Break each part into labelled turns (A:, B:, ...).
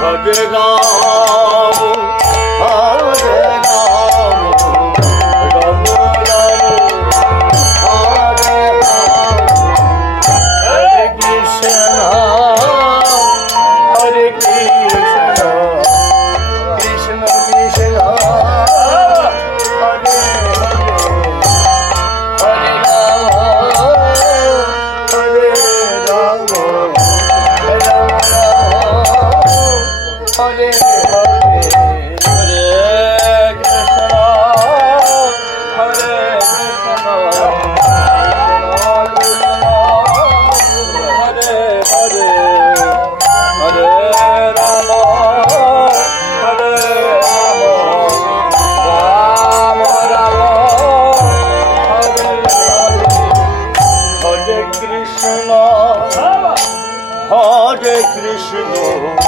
A: હરે Ram Hare Hare Krishna, Hare Krishna,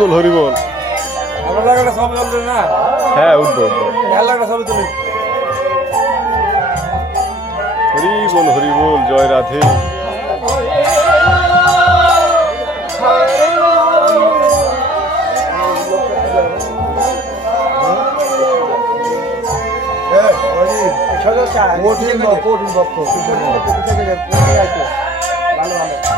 B: বল হরি বল।
A: আমার লাগে একটা ছবি তুলতে না?
B: হ্যাঁ উঠবো উঠবো।
A: ভালো তুলি
B: হরি বল হরি বল জয় রাধে।
A: কঠিন বা কঠিন ভক্ত ভালো ভালো।